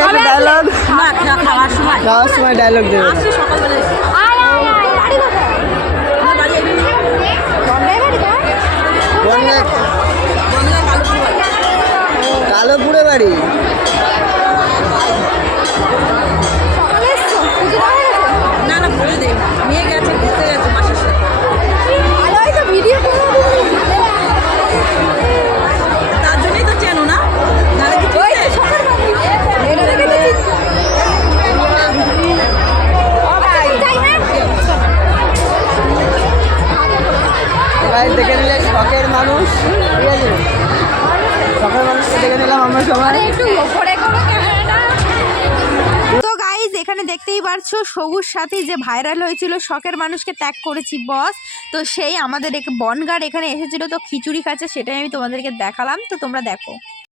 এখনই একটা ডায়লগ খাওয়ার সময় ডায়লগ দেবে। কালোপুরে বাড়ি। দেখে নিলে শখের মানুষ, ঠিক আছে, শখের মানুষকে দেখে নিলাম আমরা সবাই। তো গাইজ এখানে দেখতেই পারছো সবুজ সাথী যে ভাইরাল হয়েছিল শখের মানুষকে ত্যাগ করেছি বস, তো সেই আমাদের বনগাঁ এখানে এসেছিল, তো খিচুড়ি খাচ্ছে, সেটাই আমি তোমাদেরকে দেখালাম, তো তোমরা দেখো।